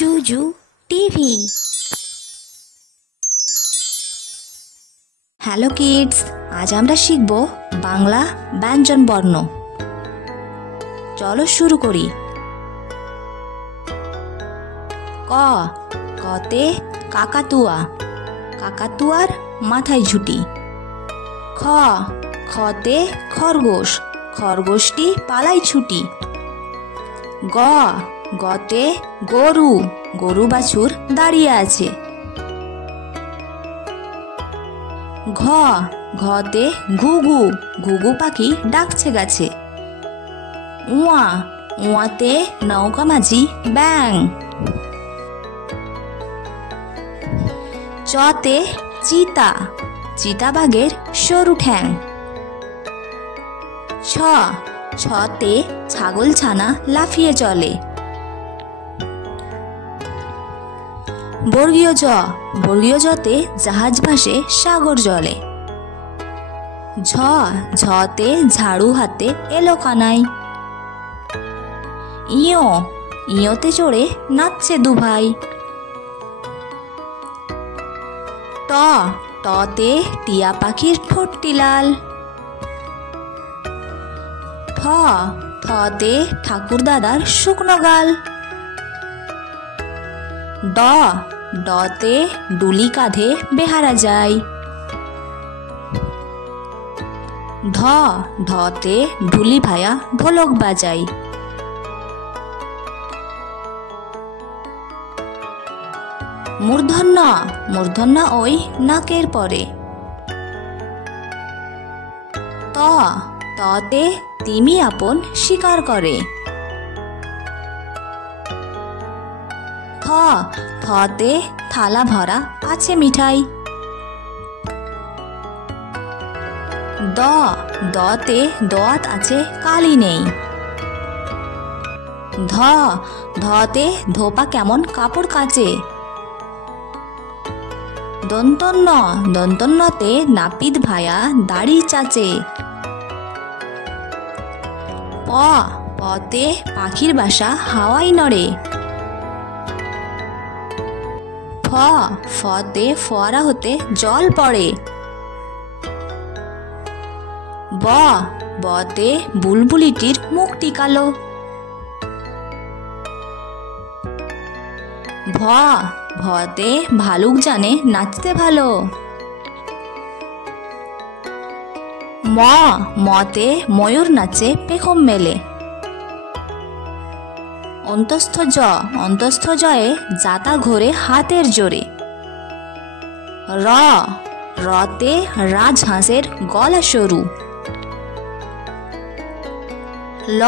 জুজু TV. Hello kids, আজ আমরা শিখব বাংলা ব্যঞ্জন বর্ণ। চলো শুরু করি। ক, কতে কাকাতুয়া, কাকাতুয়ার মাথায় ঝুঁটি। খ, খতে খরগোশ, খরগোশটি পালায় ছুটি। গ, গতে গরু, গরু বাছুর দাঁড়িয়ে আছে। ঘ, ঘতে ঘুঘু, ঘুঘু পাখি ডাকছে গাছে। উয়া, উয়াতে নৌকা মাঝি ব্যাং। চতে চিতা, চিতাবাঘের সরু ঠ্যাং। ছ, ছতে ছাগল ছানা লাফিয়ে চলে। বর্গীয় জ, বর্গীয় জতে জাহাজ ভাসে সাগর জলে। ঝ, ঝতে ঝাড়ু হাতে এলো কানাই। ইয়, ইয়তে চড়ে নাচছে দুভাই। ট, টতে টিয়া পাখির ঠোঁটটি লাল। ঠ, ঠতে ঠাকুর দাদার শুকনো গাল। ড, ডতে ডুলি কাঁধে বেহারা যায়। ঢ, ঢতে ঢুলি ভায়া ঢোলক বাজায়। মূর্ধন্য, মূর্ধন্য ওই নাকের পরে। ত, ততে তিমি আপন শিকার করে। থ, থতে থালা ভরা আছে মিঠাই। দ, দতে দোয়াত আছে কালি নেই। ধ, ধতে ধোপা কেমন কাপড় কাচে। দন্তন্য, দন্তন্যতে নাপিত ভায়া দাড়ি চাচে। প, পতে পাখির বাসা হাওয়ায় নড়ে। ফ, ফতে ফোয়ারা হতে জল পড়ে। ব, বতে বুলবুলিটির মুখটি কালো। ভ, ভতে ভালুক জানে নাচতে ভালো। ম, মতে ময়ূর নাচে পেখম মেলে। অন্তস্থ জ, অন্তস্থ জয়ে জাতা ঘোরে হাতের জোরে। র, রতে রাজহাঁসের গলা সরু। ল,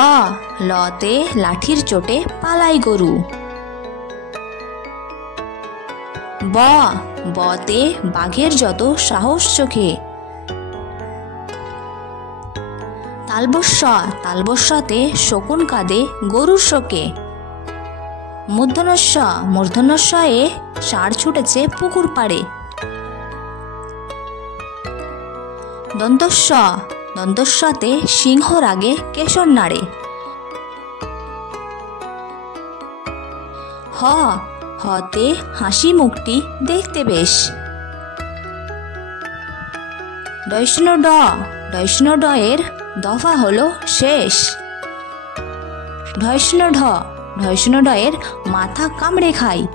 লতে লাঠির চোটে পালাই গরু। ব, বতে বাঘের যত সাহস চোখে। তালবস্য, তালবস্যতে শকুন কাঁদে গরুর শোকে। মূর্ধন্যস্ব, মূর্ধন্যস্বয়ে ষাঁড় ছুটেছে পুকুর পাড়ে। দন্তস্ব, দন্তস্বতে সিংহ রাগে কেশর নাড়ে। হ, হতে হাসি মুখটি দেখতে বেশ। ডয়ষ্ণ ড, ডয়ষ্ণ ডয়ের দফা হলো শেষ। ঢয়ষ্ণ ঢ, ঢয়ষ্ণ ডয়ের মাথা কামড়ে খায়।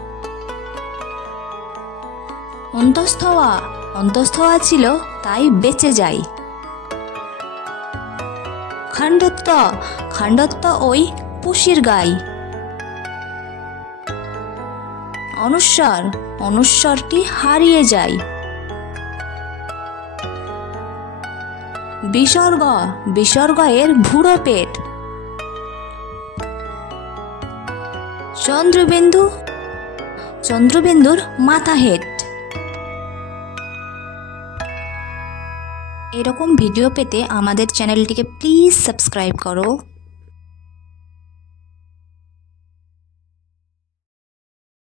অন্তস্থ আ, অন্তস্থ আ ছিল তাই বেঁচে যায়। খাণ্ডত্ব, খাণ্ডত্ব ওই পুষির গাই। অনুস্বর, অনুস্বরটি হারিয়ে যায়। বিসর্গ, বিসর্গ এর ভুড়ো পেট। চন্দ্রবিন্দু, চন্দ্রবিন্দুর মাথা হেট। এরকম ভিডিও পেতে আমাদের চ্যানেলটিকে প্লিজ সাবস্ক্রাইব করো।